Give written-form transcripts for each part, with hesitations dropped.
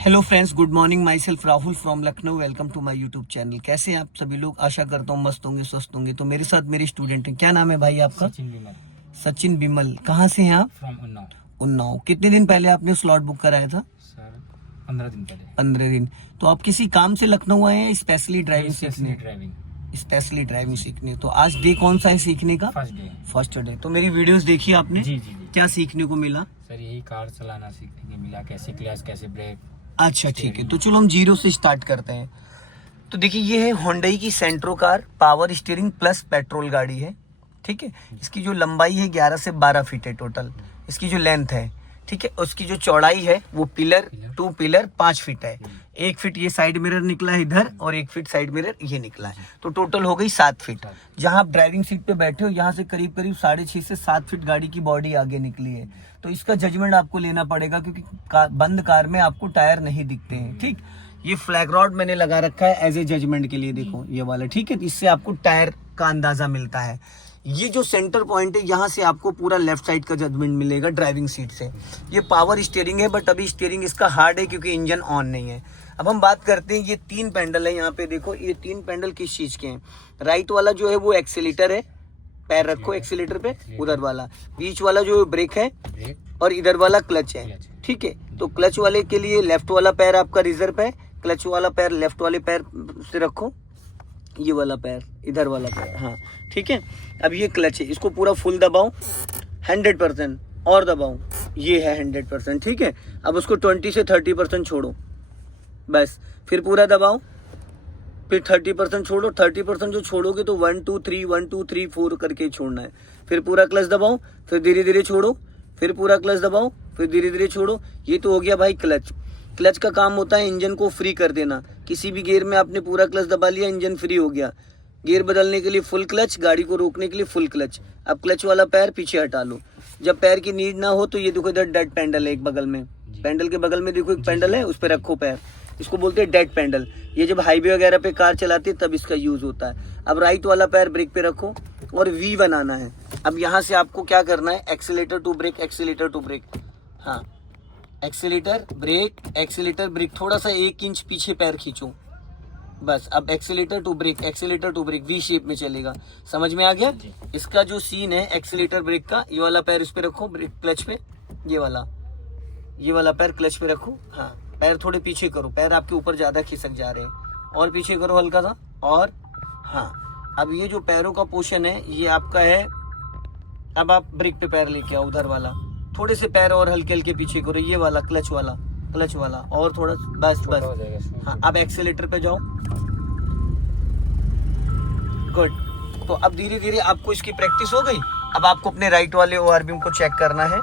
Hello friends, good morning. Myself Rahul from Lucknow. Welcome to my YouTube channel. कैसे हैं आप सभी लोग? आशा करता हूँ मस्त होंगे, स्वस्थ होंगे। तो मेरे साथ मेरे स्टूडेंट हैं। क्या नाम है भाई आपका? सचिन बिमल। सचिन बिमल। कहाँ से हैं आप? फ्रॉम उन्नाव। उन्नाव। कितने दिन पहले आपने स्लॉट बुक कराया था? सर 15 दिन पहले। 15 दिन। तो आप किसी काम से लखनऊ आए हैं स्पेशली ड्राइविंग सीखने? स्पेशली ड्राइविंग सीखने। तो आज डे कौन सा है सीखने का? First day. तो मेरी वीडियोस देखी आपने? जी। क्या सीखने को मिला? सर यही कार चलाना सीखने को मिला, कैसे क्लच कैसे ब्रेक। अच्छा ठीक है, तो चलो हम जीरो से स्टार्ट करते हैं। तो देखिए, ये है होंडई की Santro car, power steering plus petrol गाड़ी है। ठीक है, इसकी जो लंबाई है 11 से 12 फीट है टोटल। इसकी जो लेंथ है, ठीक है, उसकी जो चौड़ाई है वो पिलर 2 पिलर 5 फीट है। 1 फीट ये साइड मिरर निकला है इधर और 1 फीट साइड मिरर ये निकला है, तो टोटल हो गई 7 फीट। जहां आप ड्राइविंग सीट पे बैठे हो यहाँ से करीब करीब 6.5 से 7 फीट गाड़ी की बॉडी आगे निकली है। तो इसका जजमेंट आपको लेना पड़ेगा, क्योंकि बंद कार में आपको टायर नहीं दिखते हैं। ठीक, ये फ्लैग रॉड मैंने लगा रखा है एज ए जजमेंट के लिए, देखो ये वाला। ठीक है, इससे आपको टायर का अंदाजा मिलता है। ये जो सेंटर पॉइंट है, यहाँ से आपको पूरा लेफ्ट साइड का जजमेंट मिलेगा ड्राइविंग सीट से। ये पावर स्टीयरिंग है, बट अभी स्टीयरिंग इसका हार्ड है क्योंकि इंजन ऑन नहीं है। अब हम बात करते हैं, ये 3 पैडल है यहाँ पे। देखो ये 3 पैडल किस चीज के हैं? राइट वाला जो है वो एक्सीलेटर है, पैर रखो एक्सीलेटर पे, उधर वाला बीच वाला जो ब्रेक है, और इधर वाला क्लच है। ठीक है, तो क्लच वाले के लिए लेफ्ट वाला पैर आपका रिजर्व है, क्लच वाला पैर लेफ्ट वाले पैर से रखो, ये वाला पैर इधर वाला पैर। हाँ ठीक है, अब ये क्लच है, इसको पूरा फुल दबाओ 100% और दबाओ, ये है 100%। ठीक है, अब उसको 20 से 30% छोड़ो, बस फिर पूरा दबाओ, फिर 30% छोड़ो। 30% जो छोड़ोगे तो 1 2 3 1 2 3 4 करके छोड़ना है। फिर पूरा क्लच दबाओ, फिर धीरे धीरे छोड़ो, फिर पूरा क्लच दबाओ, फिर धीरे धीरे छोड़ो। ये तो हो गया भाई क्लच। क्लच का काम होता है इंजन को फ्री कर देना। किसी भी गियर में आपने पूरा क्लच दबा लिया, इंजन फ्री हो गया। गियर बदलने के लिए फुल क्लच, गाड़ी को रोकने के लिए फुल क्लच। अब क्लच वाला पैर पीछे हटा लो। जब पैर की नीड ना हो तो ये देखो इधर डेड पैडल है एक बगल में, पैडल के बगल में देखो एक पैडल है, उस पर रखो पैर, इसको बोलते हैं डेड पैडल। ये जब हाईवे वगैरह पे कार चलाते तब इसका यूज होता है। अब राइट वाला पैर ब्रेक पे रखो और वी बनाना है। अब यहाँ से आपको क्या करना है? Accelerator to brake, accelerator to brake. हाँ, एक्सीलेटर ब्रेक, थोड़ा सा 1 इंच पीछे पैर खींचो, बस। अब accelerator to brake V shape में चलेगा। समझ में आ गया? इसका जो सीन है एक्सीलेटर ब्रेक का, ये वाला पैर इस पे रखो, ब्रेक क्लच पे, ये वाला पैर क्लच पे रखो। हाँ, पैर थोड़े पीछे करो, पैर आपके ऊपर ज्यादा खिसक जा रहे हैं, और पीछे करो हल्का सा। और हाँ, अब ये जो पैरों का पोर्शन है ये आपका है। अब आप ब्रेक पे पैर लेके आओ, उधर वाला थोड़े से पैर और हल्के हल्के पीछे करो, ये वाला क्लच वाला और थोड़ा, बस। हाँ, अब एक्सीलेटर पे जाओ, गुड। तो अब धीरे धीरे आपको इसकी प्रैक्टिस हो गई। अब आपको अपने राइट वाले ओआरबीएम को चेक करना है।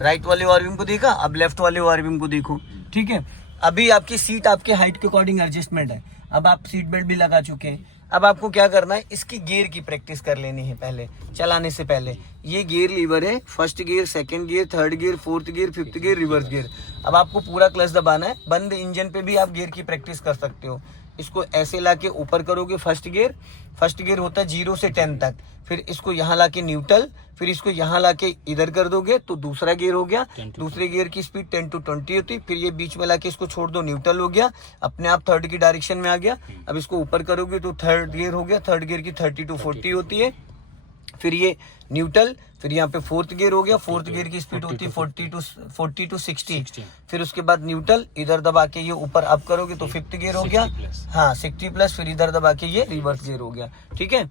राइट वाले ओआरबीएम को देखा, अब लेफ्ट वाले ओआरबीएम को देखो। ठीक है, अभी आपकी सीट आपके हाइट के अकॉर्डिंग एडजस्टमेंट है। अब आप सीट बेल्ट भी लगा चुके हैं। अब आपको क्या करना है? इसकी गियर की प्रैक्टिस कर लेनी है पहले, चलाने से पहले। ये गियर लीवर है, first gear, second gear, third gear, fourth gear, fifth gear, reverse gear. अब आपको पूरा क्लच दबाना है। बंद इंजन पे भी आप गियर की प्रैक्टिस कर सकते हो। इसको ऐसे लाके ऊपर करोगे, फर्स्ट गियर होता है 0 से 10 तक। फिर इसको यहाँ लाके न्यूट्रल, फिर इसको यहाँ लाके इधर कर दोगे तो दूसरा गियर हो गया। दूसरे गियर की स्पीड 10 to 20 होती। फिर ये बीच में लाके इसको छोड़ दो, न्यूट्रल हो गया, अपने आप थर्ड की डायरेक्शन में आ गया। अब इसको ऊपर करोगे तो थर्ड गियर हो गया। थर्ड गियर की 30 to 40 होती है। फिर ये न्यूट्रल, फिर यहाँ पे फोर्थ गियर हो गया। फोर्थ गियर की स्पीड होती है 40 to 60। फिर उसके बाद न्यूट्रल, इधर दबा के ये ऊपर अप करोगे तो फिफ्थ गियर हो गया। हाँ, 60+, फिर इधर दबा के ये रिवर्स गियर हो गया। ठीक है,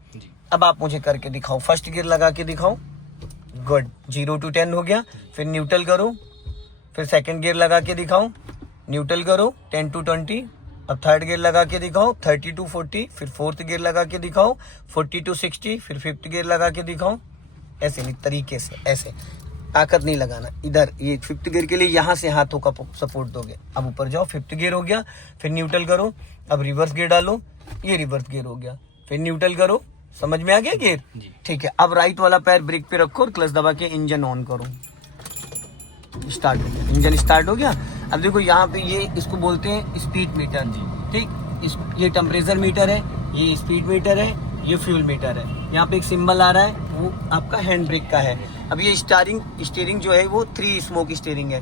अब आप मुझे करके दिखाओ, फर्स्ट गियर लगा के दिखाओ। गुड, 0 to 10 हो गया। फिर न्यूट्रल करो, फिर सेकंड गियर लगा के दिखाओ, न्यूट्रल करो 10 to 20। अब थर्ड गियर लगा के दिखाओ 30 to 40। फिर फोर्थ गियर लगा के दिखाओ 40 to 60। फिर फिफ्थ गियर लगा के दिखाओ। ऐसे नहीं, तरीके से, ऐसे ताकत नहीं लगाना। इधर ये फिफ्थ गियर के लिए यहाँ से हाथों का सपोर्ट दोगे। अब ऊपर जाओ, फिफ्थ गियर हो गया। फिर न्यूट्रल करो, अब रिवर्स गियर डालो, ये रिवर्स गियर हो गया। फिर न्यूट्रल करो, समझ में आ गया गियर? ठीक है, अब राइट वाला पैर ब्रेक पे रखो और क्लच दबा के इंजन ऑन करो। स्टार्ट हो गया, इंजन स्टार्ट हो गया। अब देखो यहाँ पे ये इसको बोलते हैं स्पीड मीटर। ठीक, ये टेम्परेचर मीटर है, ये स्पीड मीटर है, ये फ्यूल मीटर है। यहाँ पे एक सिंबल आ रहा है, वो आपका हैंड ब्रेक का है। अब ये स्टीयरिंग जो है वो 3 स्मोक स्टीयरिंग है।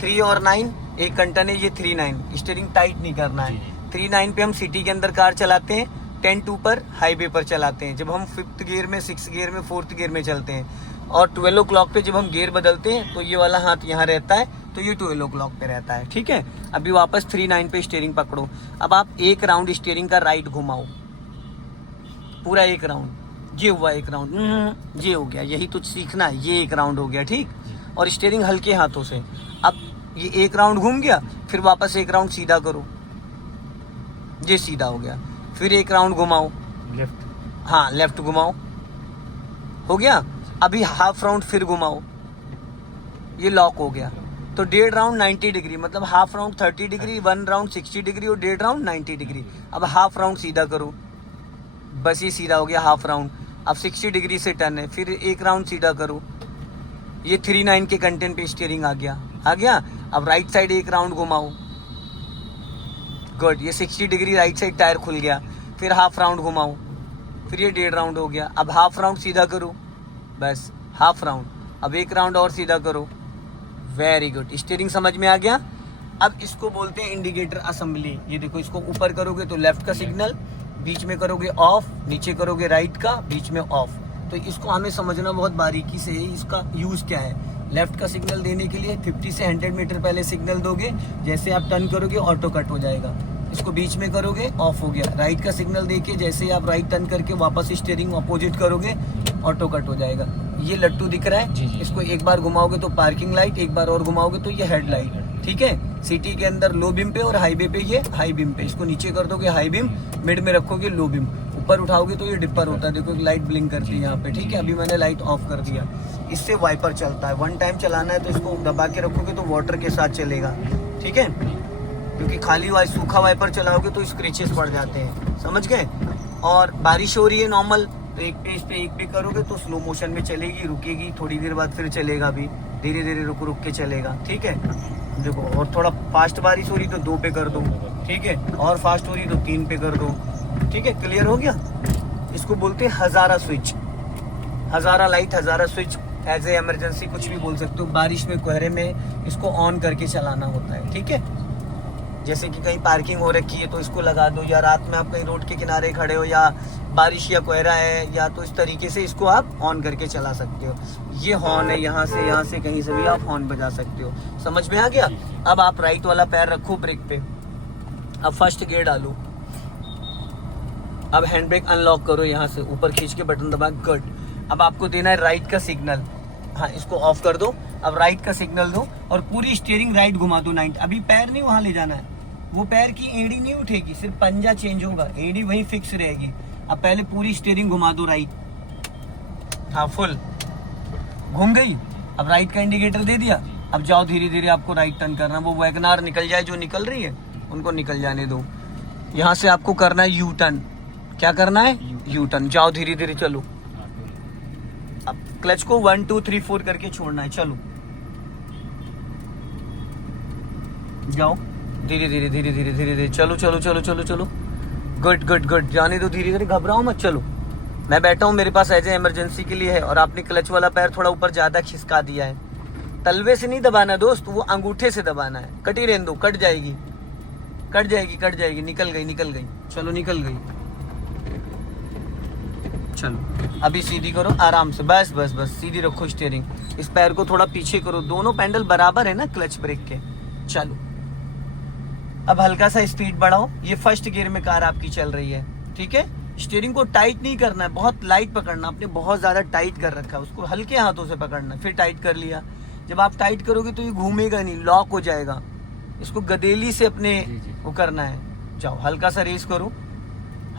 3 और 9 एक कंटन है ये 39, स्टीयरिंग टाइट नहीं करना है। जी। 39 पे हम सिटी के अंदर कार चलाते हैं, 10-2 पर हाईवे पर चलाते हैं। जब हम 5th गियर में, 6th गियर में, 4th गियर में चलते हैं, और 12 o'clock पे जब हम गियर बदलते हैं तो ये वाला हाथ यहाँ रहता है, तो ये 12 o'clock पे रहता है। ठीक है, अभी वापस 39 पे स्टीयरिंग पकड़ो। अब आप एक राउंड स्टीयरिंग का राइट घुमाओ, पूरा एक राउंड। ये हुआ एक राउंड, ये हो गया, यही तो सीखना है। ये एक राउंड हो गया, ठीक। और स्टीयरिंग हल्के हाथों से। अब ये एक राउंड घूम गया, फिर वापस एक राउंड सीधा करो, ये सीधा हो गया। फिर एक राउंड घुमाओ, लेफ्ट, हाँ लेफ्ट घुमाओ, हो गया। अभी हाफ राउंड फिर घुमाओ, ये लॉक हो गया। तो 1.5 राउंड 90 डिग्री, मतलब half round 30 degree, 1 round 60 degree और 1.5 राउंड 90 डिग्री। अब हाफ राउंड सीधा करो, बस ये सीधा हो गया हाफ राउंड। अब 60 डिग्री से टर्न है, फिर एक राउंड सीधा करो, ये 39 के कंटेंट पे स्टीयरिंग आ गया। अब राइट साइड एक राउंड घुमाओ, गुड, ये 60 डिग्री राइट साइड टायर खुल गया। फिर हाफ राउंड घुमाओ, फिर ये 1.5 राउंड हो गया। अब हाफ राउंड सीधा करो, बस हाफ राउंड। अब एक राउंड और सीधा करो, वेरी गुड, स्टीयरिंग समझ में आ गया। अब इसको बोलते हैं इंडिकेटर असेंबली। ये देखो, इसको ऊपर करोगे तो लेफ्ट का सिग्नल, बीच में करोगे ऑफ, नीचे करोगे राइट का, बीच में ऑफ। तो इसको हमें समझना बहुत बारीकी से है, इसका यूज क्या है। लेफ्ट का सिग्नल देने के लिए 50 से 100 मीटर पहले सिग्नल दोगे, जैसे आप टर्न करोगे ऑटो कट हो जाएगा। इसको बीच में करोगे, ऑफ हो गया। राइट का सिग्नल देके जैसे आप राइट टर्न करके वापस स्टीयरिंग अपोजिट करोगे, ऑटो कट हो जाएगा। ये लट्टू दिख रहा है, जी, जी। इसको एक बार घुमाओगे तो पार्किंग लाइट, एक बार और घुमाओगे तो ये हेड लाइट। ठीक है, सिटी के अंदर लो बीम पे और हाईवे पे ये हाई बीम पे। इसको नीचे कर दोगे हाई बीम, मिड में रखोगे लो बीम, ऊपर उठाओगे तो ये डिपर होता है। देखो एक लाइट ब्लिंक करती है यहाँ पे, ठीक है। अभी मैंने लाइट ऑफ कर दिया। इससे वाइपर चलता है, 1 टाइम चलाना है तो इसको दबा के रखोगे तो वाटर के साथ चलेगा, ठीक है। क्योंकि खाली सूखा वाइपर चलाओगे तो स्क्रैचेस पड़ जाते हैं, समझ गए। और बारिश हो रही है नॉर्मल, तो एक पे इस पे एक पे करोगे तो स्लो मोशन में चलेगी, रुकेगी, थोड़ी देर बाद फिर चलेगा भी, धीरे धीरे रुक रुक के चलेगा, ठीक है। देखो, और थोड़ा फास्ट बारिश हो रही तो 2 पे कर दो, ठीक है। और फास्ट हो रही तो 3 पे कर दो, ठीक है। क्लियर हो गया। इसको बोलते हैं हजारा स्विच, हजारा लाइट, हजारा स्विच, एज ए इमरजेंसी कुछ भी बोल सकते हो। बारिश में, कोहरे में इसको ऑन करके चलाना होता है, ठीक है। जैसे कि कहीं पार्किंग हो रखी है तो इसको लगा दो, या रात में आप कहीं रोड के किनारे खड़े हो या बारिश या कोहरा है, या तो इस तरीके से इसको आप ऑन करके चला सकते हो। ये हॉर्न है, यहाँ से कहीं से भी आप हॉर्न बजा सकते हो। समझ में आ गया। अब आप राइट वाला पैर रखो ब्रेक पे, अब फर्स्ट गियर डालो, अब हैंड ब्रेक अनलॉक करो, यहाँ से ऊपर खींच के बटन दबा, गुड। अब आपको देना है राइट का सिग्नल, हाँ इसको ऑफ कर दो। अब राइट का सिग्नल दो और पूरी स्टीयरिंग राइट घुमा दो 90। अभी पैर नहीं वहां ले जाना है, वो पैर की एड़ी नहीं उठेगी, सिर्फ पंजा चेंज होगा, एड़ी वही फिक्स रहेगी। अब पहले पूरी स्टीयरिंग घुमा दो राइट, हाँ फुल घूम गई। अब राइट का इंडिकेटर दे दिया, अब जाओ धीरे धीरे आपको राइट टर्न करना। वो वैगनार निकल जाए जो निकल रही है, उनको निकल जाने दो। यहाँ से आपको करना है यू टर्न। क्या करना है? U turn. जाओ धीरे धीरे चलो। अब क्लच को 1 2 3 4 करके छोड़ना है, चलो जाओ धीरे धीरे धीरे धीरे धीरे धीरे, चलो चलो चलो चलो चलो, गुड गुड गुड। जाने दो धीरे धीरे, घबराओ मत, चलो। मैं बैठा हूँ, मेरे पास एज ए इमरजेंसी के लिए है, और आपने क्लच वाला पैर थोड़ा ऊपर ज्यादा खिसका दिया है। तलवे से नहीं दबाना दोस्त, वो अंगूठे से दबाना है। कटी रहने दो, कट जाएगी कट जाएगी कट जाएगी, निकल गई निकल गई, चलो निकल गई, चलो। अभी सीधी करो आराम से, बस बस बस, सीधी रखो स्टीयरिंग। इस पैर को थोड़ा पीछे करो, दोनों पैडल बराबर है ना क्लच ब्रेक के, चलो। अब हल्का सा स्पीड बढ़ाओ। ये फर्स्ट गियर में कार आपकी चल रही है, ठीक है। स्टीयरिंग को टाइट नहीं करना है, बहुत लाइट पकड़ना। आपने बहुत ज्यादा टाइट कर रखा है, उसको हल्के हाथों से पकड़ना, फिर टाइट कर लिया। जब आप टाइट करोगे तो ये घूमेगा नहीं, लॉक हो जाएगा। इसको गदेली से अपने वो करना है। जाओ हल्का सा रेस करो,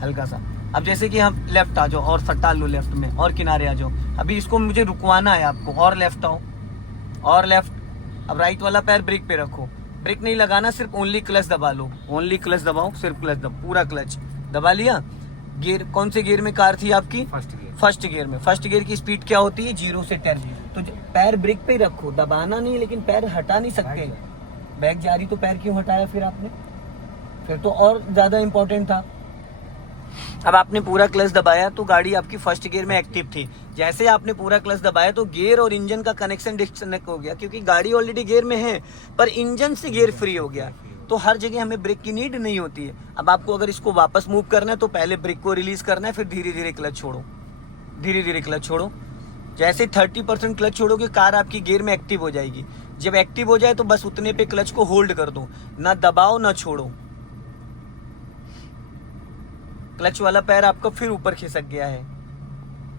हल्का सा। अब जैसे कि हम लेफ्ट आ जाओ और सट्टा लो लेफ्ट में, और किनारे आ जाओ। अभी इसको मुझे रुकवाना है आपको, और लेफ्ट आओ और लेफ्ट। अब राइट वाला पैर ब्रेक पे रखो, ब्रेक नहीं लगाना, सिर्फ ओनली क्लच दबा लो, ओनली क्लच दबाओ, सिर्फ क्लच पूरा क्लच दबा लिया। गियर कौन से गियर में कार थी आपकी? फर्स्ट गियर में। फर्स्ट गियर की स्पीड क्या होती है? 0 से 10। तो पैर ब्रेक पे रखो, दबाना नहीं, लेकिन पैर हटा नहीं सकते। बैक जा रही तो पैर क्यों हटाया फिर आपने? फिर तो और ज्यादा इंपॉर्टेंट था। अब आपने पूरा क्लच दबाया तो गाड़ी आपकी फर्स्ट गियर में एक्टिव थी। जैसे ही आपने पूरा क्लच दबाया तो गियर और इंजन का कनेक्शन डिस्कनेक्ट हो गया, क्योंकि गाड़ी ऑलरेडी गियर में है पर इंजन से गियर फ्री हो गया। तो हर जगह हमें ब्रेक की नीड नहीं होती है। अब आपको अगर इसको वापस मूव करना है तो पहले ब्रेक को रिलीज करना है, फिर धीरे धीरे क्लच छोड़ो, धीरे धीरे क्लच छोड़ो। जैसे 30% क्लच छोड़ोगे कार आपकी गियर में एक्टिव हो जाएगी। जब एक्टिव हो जाए तो बस उतने पे क्लच को होल्ड कर दो, ना दबाओ ना छोड़ो। क्लच वाला पैर आपका फिर ऊपर खिसक गया है,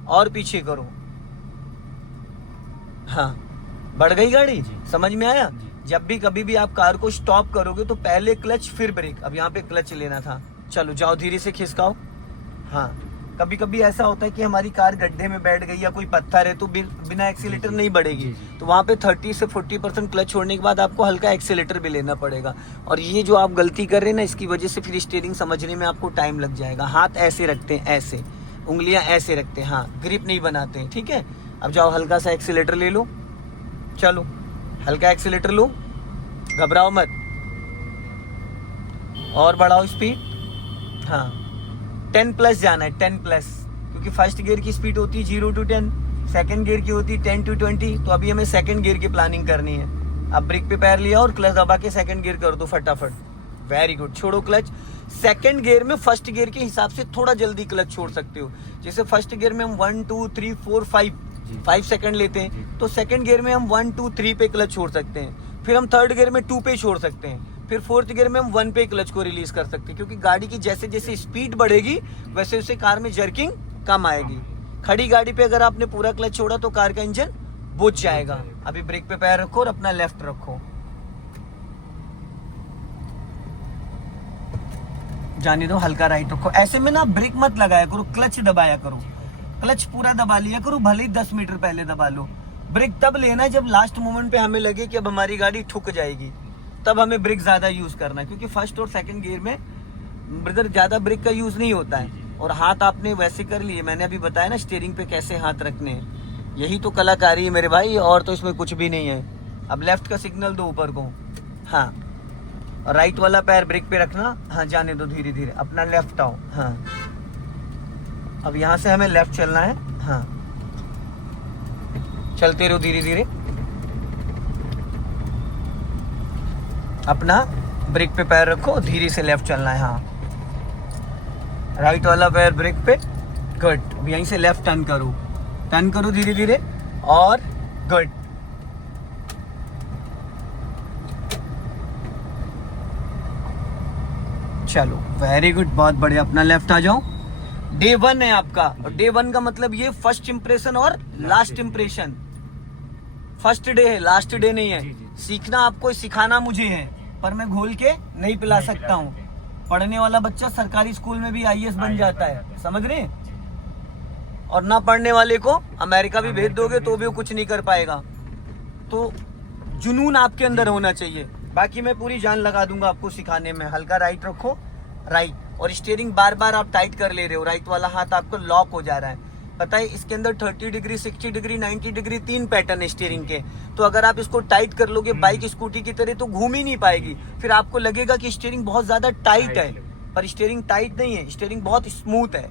और पीछे करो। हाँ, बढ़ गई गाड़ी, समझ में आया? जब भी कभी भी आप कार को स्टॉप करोगे तो पहले क्लच फिर ब्रेक। अब यहाँ पे क्लच लेना था, चलो जाओ धीरे से खिसकाओ। हाँ, कभी कभी ऐसा होता है कि हमारी कार गड्ढे में बैठ गई या कोई पत्थर है तो बिना एक्सीलेटर नहीं बढ़ेगी, तो वहाँ पे 30 से 40% क्लच छोड़ने के बाद आपको हल्का एक्सीलेटर भी लेना पड़ेगा। और ये जो आप गलती कर रहे हैं ना, इसकी वजह से फिर स्टीयरिंग समझने में आपको टाइम लग जाएगा। हाथ ऐसे रखते हैं, ऐसे उंगलियां ऐसे रखते हैं, हाँ, ग्रिप नहीं बनाते हैं, ठीक है? अब जाओ हल्का सा एक्सीलेटर ले लो, चलो हल्का एक्सीलेटर लो, घबराओ मत, और बढ़ाओ स्पीड। हाँ, 10+ जाना है, 10+, क्योंकि फर्स्ट गियर की स्पीड होती है 0 to 10, सेकंड गियर की होती है 10 to 20। तो अभी हमें सेकंड गियर की प्लानिंग करनी है। अब ब्रेक पे पैर लिया और क्लच दबा के सेकंड गियर कर दो फटाफट। वेरी गुड, छोड़ो क्लच। सेकंड गियर में फर्स्ट गियर के हिसाब से थोड़ा जल्दी क्लच छोड़ सकते हो। जैसे फर्स्ट गियर में हम 1 2 3 4 5 सेकंड लेते हैं, तो सेकंड गियर में हम 1 2 3 पे क्लच छोड़ सकते हैं। फिर हम थर्ड गियर में 2 पे छोड़ सकते हैं। फिर फोर्थ गियर में हम 1 पे क्लच को रिलीज कर सकते हैं, क्योंकि गाड़ी की जैसे जैसे स्पीड बढ़ेगी वैसे वैसे कार में जर्किंग कम आएगी। खड़ी गाड़ी पे अगर आपने पूरा क्लच छोड़ा तो कार का इंजन बुझ जाएगा। अभी ब्रेक पे पैर रखो और अपना लेफ्ट रखो, जाने दो, हल्का राइट रखो। ऐसे में ना ब्रेक मत लगाया करो, क्लच दबाया करो। क्लच पूरा दबा लिया करो, भले ही 10 मीटर पहले दबा लो। ब्रेक तब लेना है जब लास्ट मोमेंट पे हमें लगे कि अब हमारी गाड़ी ठुक जाएगी, तब हमें ब्रेक ज्यादा यूज करना है। क्योंकि फर्स्ट और सेकंड गियर में ब्रदर ज्यादा ब्रेक का यूज नहीं होता है। और हाथ आपने वैसे कर लिए, मैंने अभी बताया ना स्टीयरिंग पे कैसे हाथ रखने हैं। यही तो कलाकारी है मेरे भाई, और तो इसमें कुछ भी नहीं है। अब लेफ्ट का सिग्नल दो ऊपर को, हाँ, और राइट वाला पैर ब्रेक पे रखना। हाँ, जाने दो, धीरे धीरे अपना लेफ्ट आओ। हाँ, अब यहाँ से हमें लेफ्ट चलना है। हाँ, चलते रहो धीरे धीरे, अपना ब्रेक पे पैर रखो, धीरे से लेफ्ट चलना है। हाँ, राइट वाला पैर ब्रेक पे, गुड। अब यहीं से लेफ्ट टर्न करो धीरे धीरे, और गुड। चलो वेरी गुड, बहुत बढ़िया। अपना लेफ्ट आ जाओ। डे 1 है आपका, और डे 1 का मतलब ये फर्स्ट इंप्रेशन और लास्ट इंप्रेशन। फर्स्ट डे है, लास्ट डे नहीं है। सीखना आपको, सिखाना मुझे है, पर मैं घोल के नहीं पिला सकता हूँ। पढ़ने वाला बच्चा सरकारी स्कूल में भी IAS बन जाता है, समझ रहे? और ना पढ़ने वाले को अमेरिका भी भेज दोगे तो भी वो कुछ नहीं कर पाएगा। तो जुनून आपके अंदर होना चाहिए। बाकी मैं पूरी जान लगा दूंगा आपको सिखाने में। हल्का राइट रखो, राइट, और स्टीयरिंग बार बार आप टाइट कर ले रहे हो। राइट वाला हाथ आपको लॉक हो जा रहा है। पता है इसके अंदर 30 डिग्री, 60 डिग्री, 90 डिग्री 3 पैटर्न है स्टीयरिंग के। तो अगर आप इसको टाइट कर लोगे बाइक स्कूटी की तरह तो घूम ही नहीं पाएगी। फिर आपको लगेगा कि स्टीयरिंग बहुत ज्यादा टाइट है, पर स्टीयरिंग टाइट नहीं है, स्टीयरिंग बहुत स्मूथ है।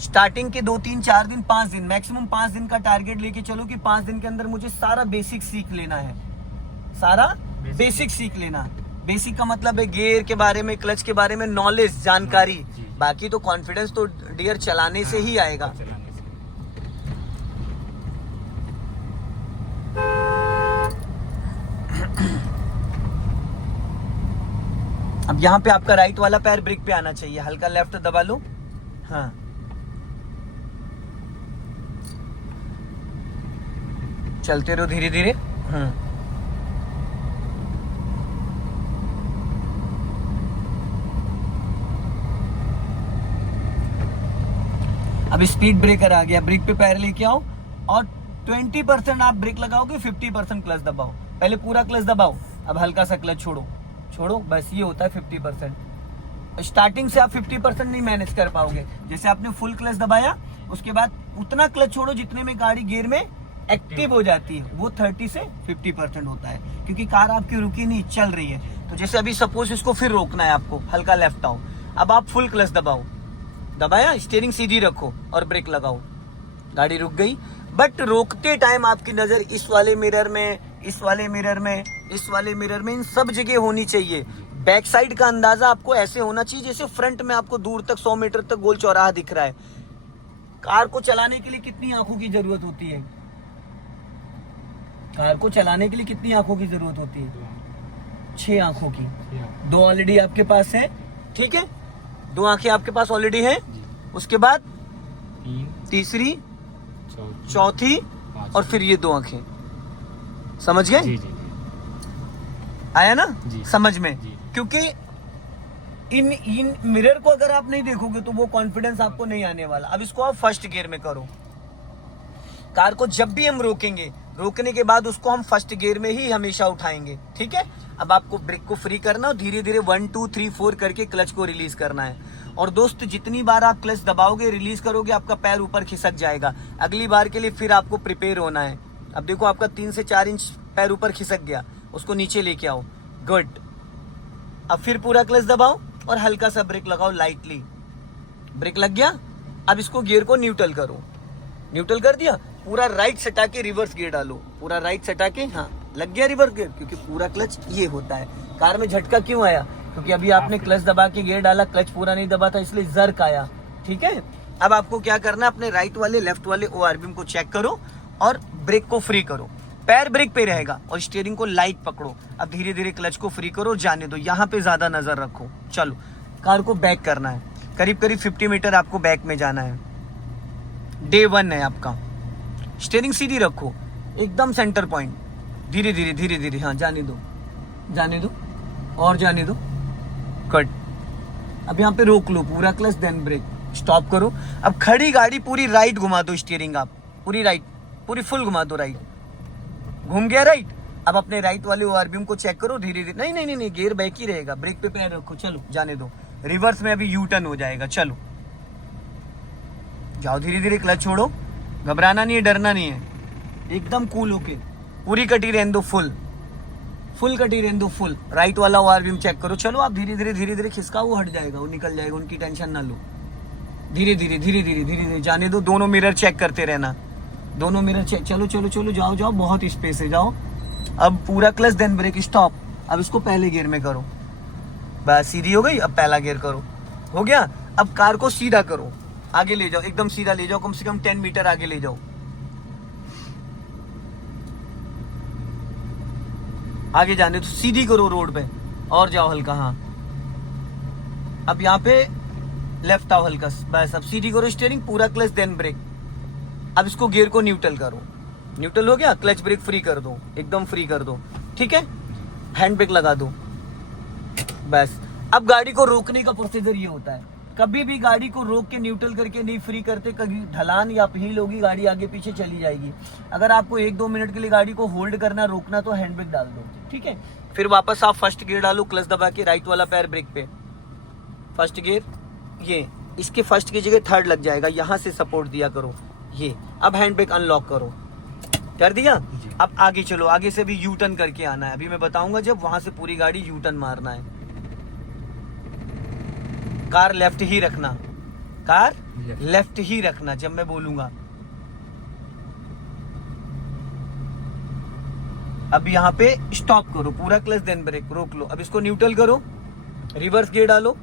स्टार्टिंग के 2 3 4 दिन, 5 दिन, मैक्सिमम 5 दिन का टारगेट लेके चलो कि 5 दिन के अंदर मुझे सारा बेसिक सीख लेना है। सारा बेसिक सीख लेना। बेसिक का मतलब है गियर के बारे में, क्लच के बारे में नॉलेज, जानकारी। बाकी तो कॉन्फिडेंस तो डियर चलाने से ही आएगा। अब यहाँ पे आपका राइट वाला पैर ब्रेक पे आना चाहिए। हल्का लेफ्ट दबा लो। हाँ, चलते रहो धीरे धीरे। अब स्पीड ब्रेकर आ गया, ब्रेक पे पैर लेके आओ और 20% आप ब्रेक लगाओगे, 50% क्लच दबाओ। पहले पूरा क्लच दबाओ, अब हल्का सा क्लच छोड़ो, बस ये होता है 50%। स्टार्टिंग से आप 50% नहीं मैनेज कर पाओगे। जैसे आपने फुल क्लच दबाया, उसके बाद उतना क्लच छोड़ो जितने में गाड़ी गियर में एक्टिव हो जाती है, वो 30 से 50% होता है, क्योंकि कार आपकी रुकी नहीं, चल रही है। तो जैसे अभी सपोज इसको फिर रोकना है आपको, हल्का लेफ्ट आओ, अब आप फुल क्लच दबाओ, दबाया, स्टीयरिंग सीधी रखो और ब्रेक लगाओ, गाड़ी रुक गई। बट रोकते टाइम आपकी नजर इस वाले मिरर में, इस वाले मिरर में, इस वाले मिरर में, इन सब जगह होनी चाहिए। बैक साइड का अंदाजा आपको ऐसे होना चाहिए जैसे फ्रंट में आपको दूर तक 100 मीटर तक गोल चौराहा दिख रहा है। कार को चलाने के लिए कितनी आंखों की जरूरत होती है? कार को चलाने के लिए कितनी आंखों की जरूरत होती है? 6 आंखों की। 2 ऑलरेडी आपके पास है, ठीक है, 2 आंखें आपके पास ऑलरेडी है। उसके बाद तीसरी, चौथी और फिर ये 2 आंखें। समझ गए? जी जी आया ना जी। समझ में? जी। क्योंकि इन मिरर को अगर आप नहीं देखोगे तो वो कॉन्फिडेंस आपको नहीं आने वाला। अब इसको आप फर्स्ट गियर में करो। कार को जब भी हम रोकेंगे, रोकने के बाद उसको हम फर्स्ट गियर में ही हमेशा उठाएंगे, ठीक है। अब आपको ब्रेक को फ्री करना और धीरे धीरे 1 2 3 4 करके क्लच को रिलीज करना है। और दोस्त, जितनी बार आप क्लच दबाओगे, रिलीज करोगे, आपका पैर ऊपर खिसक जाएगा। अगली बार के लिए फिर आपको प्रिपेयर होना है। अब देखो, आपका 3 से 4 इंच पैर ऊपर खिसक गया, उसको नीचे लेके आओ, गुड। अब फिर पूरा क्लच दबाओ और हल्का सा ब्रेक लगाओ, लाइटली। ब्रेक लग गया, अब इसको गियर को न्यूट्रल करो। न्यूट्रल कर दिया, पूरा राइट सटा के रिवर्स गियर डालो, पूरा राइट सटा के, हाँ लग गया रिवर्स गियर, क्योंकि पूरा क्लच ये होता है। कार में झटका क्यों आया? क्योंकि अभी आपने क्लच दबा के गियर डाला, क्लच पूरा नहीं दबा था, इसलिए जर्क आया, ठीक है। अब आपको क्या करना है, अपने राइट वाले लेफ्ट वाले ओआरबीएम को चेक करो और ब्रेक को फ्री करो। पैर ब्रेक पे रहेगा और स्टीयरिंग को लाइट पकड़ो। अब धीरे धीरे क्लच को फ्री करो, जाने दो, यहाँ पे ज्यादा नजर रखो। चलो, कार को बैक करना है, करीब करीब 50 मीटर आपको बैक में जाना है। डे 1 है आपका। स्टीयरिंग सीधी रखो, एकदम सेंटर पॉइंट, धीरे धीरे धीरे धीरे, हाँ जाने दो, जाने दो और जाने दो, कट। अब यहाँ पे रोक लो, पूरा क्लच देन ब्रेक, स्टॉप करो। अब खड़ी गाड़ी पूरी राइट घुमा दो, स्टीयरिंग आप पूरी राइट, पूरी फुल घुमा दो, राइट घूम गया राइट। अब अपने राइट वाले ओआरबीएम को चेक करो, धीरे धीरे, नहीं नहीं नहीं नहीं, गियर बैक ही रहेगा, ब्रेक पे पैर रखो, चलो जाने दो। रिवर्स में अभी यू टर्न हो जाएगा, चलो जाओ, धीरे धीरे क्लच छोड़ो, घबराना नहीं है, डरना नहीं है, एकदम कूल होके पूरी कटी रहने दो, फुल कटी रहने दो, फुल। राइट वाला ओआरबीएम चेक करो, चलो आप धीरे धीरे धीरे धीरे, खिसका वो हट जाएगा, वो निकल जाएगा, उनकी टेंशन ना लो। धीरे धीरे धीरे धीरे धीरे धीरे जाने दो, दोनों मिरर चेक करते रहना, दोनों मिरर चेक, चलो चलो चलो, जाओ जाओ, बहुत स्पेस है, जाओ। अब पूरा क्लच देन ब्रेक, स्टॉप। अब इसको पहले गियर में करो, बस सीधी हो गई। अब पहला गियर करो, हो गया। अब कार को सीधा करो, आगे ले जाओ, एकदम सीधा ले जाओ, कम से कम 10 मीटर आगे ले जाओ, आगे जाने तो सीधी करो रोड पे, और जाओ हल्का, हाँ। अब यहाँ पे लेफ्ट आओ हल्का, बस। अब सीधी करो स्टीयरिंग, पूरा क्लच देन ब्रेक। अब इसको गियर को न्यूट्रल करो, न्यूट्रल हो गया, क्लच ब्रेक फ्री कर दो, एकदम फ्री कर दो, ठीक है। हैंड ब्रेक लगा दो, बस। अब गाड़ी को रोकने का प्रोसीजर ये होता है, कभी भी गाड़ी को रोक के न्यूट्रल करके नहीं फ्री करते, कभी ढलान या हील होगी, गाड़ी आगे पीछे चली जाएगी। अगर आपको 1-2 मिनट के लिए गाड़ी को होल्ड करना, रोकना, तो हैंड ब्रेक डाल दो, ठीक है। फिर वापस आप फर्स्ट गियर डालो, क्लच दबा के, राइट वाला पैर ब्रेक पे, फर्स्ट गियर, ये इसके फर्स्ट की जगह थर्ड लग जाएगा, यहाँ से सपोर्ट दिया करो, ये। अब हैंड ब्रेक अनलॉक करो, कर दिया। अब आगे चलो, आगे से भी यू टर्न करके आना है, अभी मैं बताऊंगा जब, वहां से पूरी गाड़ी यू टर्न मारना है। कार लेफ्ट ही रखना, कार लेफ्ट ही रखना जब मैं बोलूंगा। अब यहाँ पे स्टॉप करो, पूरा क्लच देन ब्रेक, रोक लो। अब इसको न्यूट्रल करो, रिवर्स गियर डालो,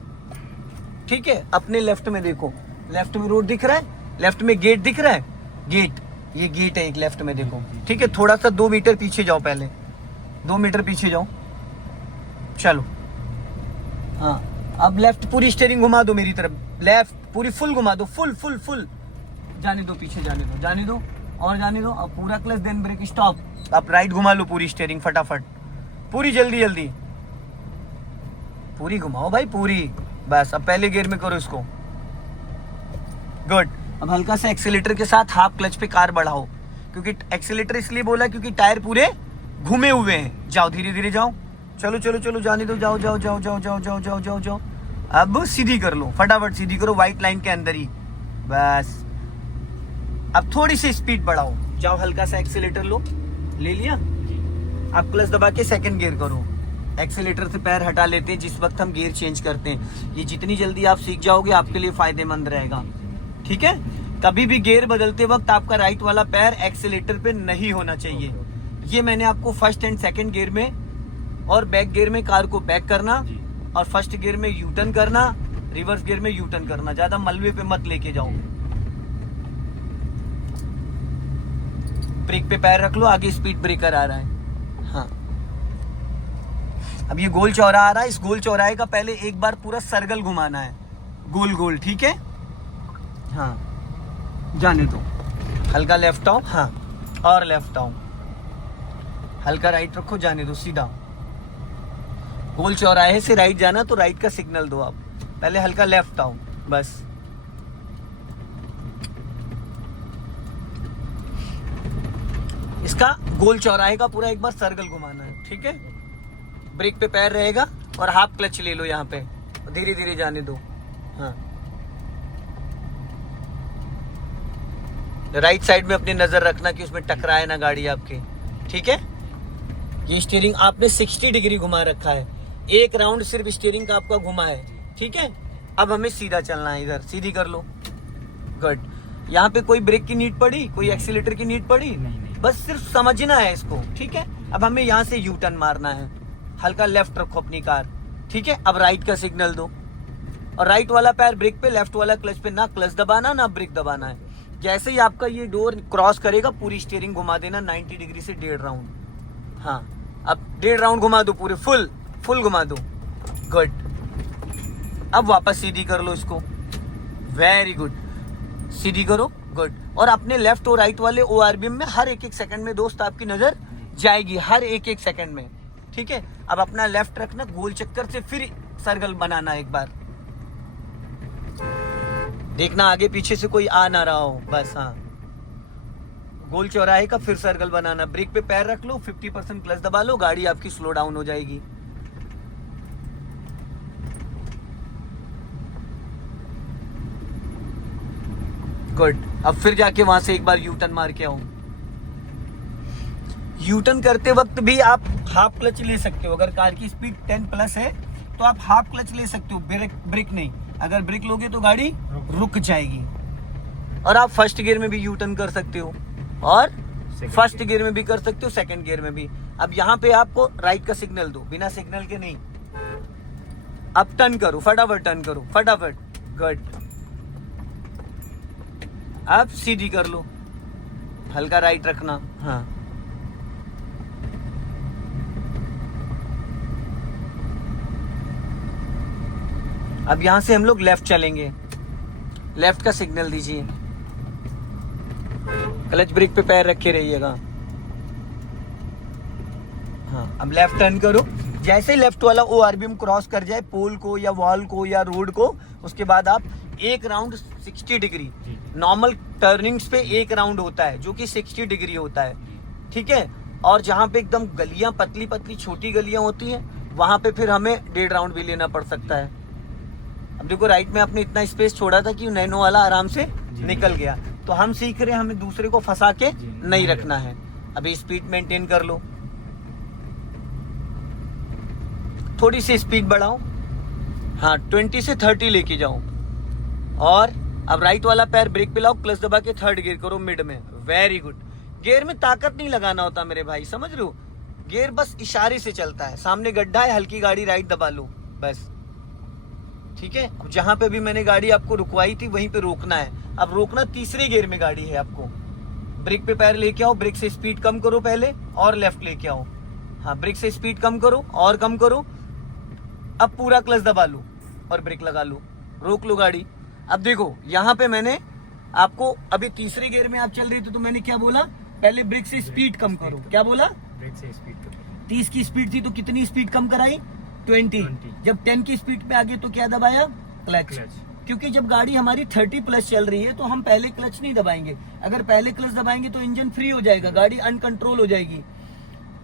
ठीक है। अपने लेफ्ट में देखो, लेफ्ट में रोड दिख रहा है, लेफ्ट में गेट दिख रहा है, गेट, ये गेट है एक लेफ्ट में, देखो, ठीक है। थोड़ा सा 2 मीटर पीछे जाओ, पहले 2 मीटर पीछे जाओ, चलो, हाँ। अब लेफ्ट पूरी स्टीयरिंग घुमा दो मेरी तरफ, लेफ्ट पूरी फुल घुमा दो, फुल फुल फुल, जाने दो, पीछे जाने दो, जाने दो और जाने दो। अब पूरा क्लच देन ब्रेक, स्टॉप। अब राइट घुमा लो पूरी स्टीयरिंग, फटाफट, पूरी जल्दी जल्दी, पूरी घुमाओ भाई, पूरी, बस। अब पहले गियर में करो इसको, गुड। अब हल्का सा एक्सीलेटर के साथ हाफ क्लच पे कार बढ़ाओ, क्योंकि एक्सीलेटर इसलिए बोला क्योंकि टायर पूरे घूमे हुए हैं। जाओ, धीरे धीरे जाओ, चलो चलो चलो, जाने दो, जाओ जाओ जाओ जाओ जाओ जाओ जाओ जाओ जाओ। अब सीधी कर लो, फटाफट सीधी करो, व्हाइट लाइन के अंदर ही, बस। अब थोड़ी सी स्पीड बढ़ाओ, जाओ हल्का सा एक्सीलेटर लो, ले लिया, आप क्लच दबा के सेकंड गियर करो। एक्सीलेटर से पैर हटा लेते हैं जिस वक्त हम गियर चेंज करते हैं। ये जितनी जल्दी आप सीख जाओगे आपके लिए फायदेमंद रहेगा, ठीक है। कभी भी गियर बदलते वक्त आपका राइट वाला पैर एक्सीलेटर पे नहीं होना चाहिए। ये मैंने आपको फर्स्ट एंड सेकंड गियर में और बैक गियर में कार को बैक करना और फर्स्ट गियर में यू टर्न करना, रिवर्स गियर में यू टर्न करना, ज्यादा मलबे पे मत लेके जाओ। ब्रेक पे पैर रख लो, आगे स्पीड ब्रेकर आ रहा है। हाँ, अब ये गोल चौराहा आ रहा है, इस गोल चौराहे का पहले एक बार पूरा सर्कल घुमाना है, गोल गोल, ठीक है। हाँ, जाने दो, हल्का लेफ्ट आओ, हाँ, और लेफ्ट आओ, हल्का राइट रखो, जाने दो, सीधा। गोल चौराहे से राइट जाना तो राइट का सिग्नल दो आप, पहले हल्का लेफ्ट आओ, बस। इसका गोल चौराहे का पूरा एक बार सर्कल घुमाना है, ठीक है। ब्रेक पे पैर रहेगा और हाफ क्लच ले लो, यहाँ पे धीरे धीरे जाने दो। हाँ, राइट साइड में अपनी नजर रखना कि उसमें टकराए ना गाड़ी आपके, ठीक है। ये स्टीयरिंग आपने 60 डिग्री घुमा रखा है, एक राउंड सिर्फ स्टीयरिंग का आपका घुमा है, ठीक है। अब हमें सीधा चलना है, इधर सीधी कर लो, गुड। यहाँ पे कोई ब्रेक की नीड पड़ी, कोई एक्सीलेटर की नीड पड़ी? नहीं। बस सिर्फ समझना है इसको, ठीक है। अब हमें यहाँ से यू टर्न मारना है, हल्का लेफ्ट रखो अपनी कार, ठीक है। अब राइट का सिग्नल दो और राइट वाला पैर ब्रेक पे, लेफ्ट वाला क्लच पे, ना क्लच दबाना ना ब्रेक दबाना है। जैसे ही आपका ये डोर क्रॉस करेगा पूरी स्टीयरिंग घुमा देना 90 डिग्री से 1.5 राउंड। हाँ, अब 1.5 राउंड घुमा दो, पूरे फुल घुमा दो, गुड। अब वापस सीधी कर लो इसको, वेरी गुड, सीधी करो, गुड। और अपने लेफ्ट और राइट वाले ORBM में हर एक सेकंड में दोस्त आपकी नजर जाएगी, हर एक सेकंड में, ठीक है। अब अपना लेफ्ट रखना, गोल चक्कर से फिर सर्कल बनाना, एक बार देखना आगे पीछे से कोई आ ना रहा हो, बस। हाँ, गोल चौराहे का फिर सर्कल बनाना, ब्रेक पे पैर रख लो, 50% क्लच दबा लो, गाड़ी आपकी स्लो डाउन हो जाएगी। गुड। अब फिर जाके वहां से एक बार यू टर्न मार के आओ। यू टर्न करते वक्त भी आप हाफ क्लच ले सकते हो, अगर कार की स्पीड 10+ है तो आप हाफ क्लच ले सकते हो, ब्रेक नहीं। अगर ब्रेक लोगे तो गाड़ी रुक जाएगी। और आप फर्स्ट गियर में भी यू टर्न कर सकते हो और फर्स्ट गियर में भी कर सकते हो, सेकंड गियर में भी। अब यहाँ पे आपको राइट का सिग्नल दो, बिना सिग्नल के नहीं। अब टर्न करो, फटाफट टर्न करो, फटाफट, गुड। अब सीधी कर लो, हल्का राइट रखना। हाँ, अब यहां से हम लोग लेफ्ट चलेंगे, लेफ्ट का सिग्नल दीजिए, क्लच ब्रेक पे पैर रखे रहिएगा। हाँ, अब लेफ्ट टर्न करो। जैसे लेफ्ट वाला ORBM क्रॉस कर जाए पोल को या वॉल को या रोड को, उसके बाद आप एक राउंड 60 डिग्री, नॉर्मल टर्निंग्स पे एक राउंड होता है जो कि 60 डिग्री होता है, ठीक है। और जहां पे एकदम गलियां पतली पतली छोटी गलियां होती हैं, वहां पे फिर हमें 1.5 राउंड भी लेना पड़ सकता है। अब देखो राइट में आपने इतना स्पेस छोड़ा था कि नैनो वाला आराम से निकल गया। तो हम सीख रहे हैं हमें दूसरे को फंसा के नहीं रखना है। अभी स्पीड मेंटेन कर लो, थोड़ी सी स्पीड बढ़ाओ, हाँ 20 से 30 लेके जाओ। और अब राइट वाला पैर ब्रेक पे लाओ, क्लच दबा के थर्ड गियर करो मिड में, वेरी गुड। गियर में ताकत नहीं लगाना होता मेरे भाई, समझ रहे हो। गियर बस इशारे से चलता है, सामने गड्ढा है, हल्की गाड़ी राइट दबा लो, बस, ठीक है। जहां पे भी मैंने गाड़ी आपको रुकवाई थी वहीं पे रोकना है। अब रोकना तीसरे गियर में गाड़ी है आपको, ब्रेक पे पैर लेके आओ, ब्रेक से स्पीड कम करो पहले और लेफ्ट लेके आओ। हाँ, ब्रेक से स्पीड कम करो और कम करो। अब पूरा क्लच दबा लो और ब्रेक लगा लो, रोक लो गाड़ी। अब देखो यहाँ पे मैंने आपको, अभी तीसरे गियर में आप चल रही थी तो मैंने क्या बोला, पहले ब्रेक से स्पीड कम करो। क्या बोला? ब्रेक से स्पीड कम करो। 30 की स्पीड थी तो कितनी स्पीड कम कराई? 20। जब 10 की स्पीड पे आ गई तो क्या दबाया? क्लच। क्योंकि जब गाड़ी हमारी 30+ चल रही है तो हम पहले क्लच नहीं दबाएंगे। अगर पहले क्लच दबाएंगे तो इंजन फ्री हो जाएगा, गाड़ी अनकंट्रोल हो जाएगी।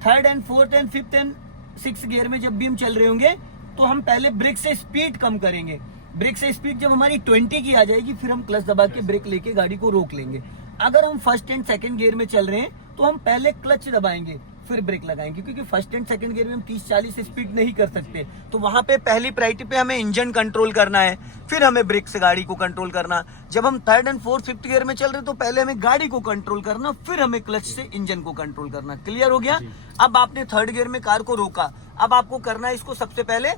Third and fourth and fifth and 6th gear में जब भी हम चल रहे होंगे तो हम पहले ब्रेक से स्पीड कम करेंगे। ब्रेक से स्पीड जब हमारी 20 की आ जाएगी फिर हम क्लच दबा के ब्रेक लेके गाड़ी को रोक लेंगे। अगर हम फर्स्ट एंड सेकंड गियर में चल रहे हैं तो हम पहले क्लच दबाएंगे फिर ब्रेक लगाएंगे, क्योंकि फर्स्ट एंड सेकंड गियर में हम 30-40 स्पीड नहीं कर सकते। तो वहां पे पहली प्रायोरिटी पे हमें इंजन कंट्रोल करना है, फिर हमें ब्रेक से गाड़ी को कंट्रोल करना। जब हम third and fourth fifth gear में चल रहे हैं तो पहले हमें गाड़ी को कंट्रोल करना, फिर हमें क्लच से इंजन को कंट्रोल करना। क्लियर हो गया? अब आपने थर्ड गियर में कार को रोका, अब आपको करना है इसको सबसे पहले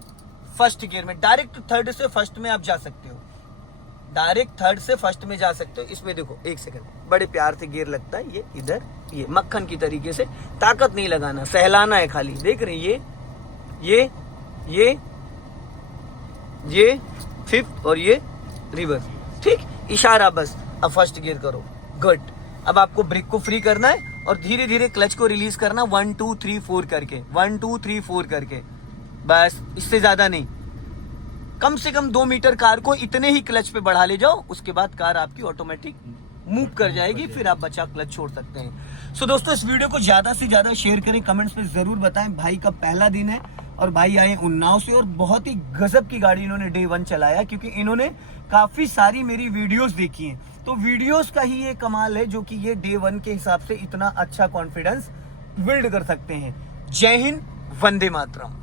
फर्स्ट गियर में। डायरेक्ट थर्ड से फर्स्ट में आप जा सकते हो, डायरेक्ट थर्ड से फर्स्ट में जा सकते हो। इसमें देखो, एक सेकंड, बड़े प्यार से गियर लगता है, ये इधर, ये मक्खन की तरीके से, ताकत नहीं लगाना, सहलाना है खाली। देख रहे हैं ये फिफ्थ और ये रिवर्स, ठीक, इशारा बस। अब फर्स्ट गियर करो, गुड। अब आपको ब्रेक को फ्री करना है और धीरे धीरे क्लच को रिलीज करना, 1 2 3 4 करके, 1 2 3 4 करके, बस, इससे ज्यादा नहीं। कम से कम 2 मीटर कार को इतने ही क्लच पे बढ़ा ले जाओ, उसके बाद कार आपकी ऑटोमेटिक मूव कर जाएगी, फिर आप बचा क्लच छोड़ सकते हैं। सो दोस्तों, इस वीडियो को ज्यादा से ज्यादा शेयर करें, कमेंट्स में जरूर बताएं भाई का पहला दिन है और भाई आए उन्नाव से और बहुत ही गजब की गाड़ी इन्होंने डे 1 चलाया, क्योंकि इन्होंने काफी सारी मेरी वीडियोस देखी हैं। तो वीडियोस का ही ये कमाल है जो कि ये डे 1 के हिसाब से इतना अच्छा कॉन्फिडेंस बिल्ड कर सकते हैं। जय हिंद, वंदे मातरम।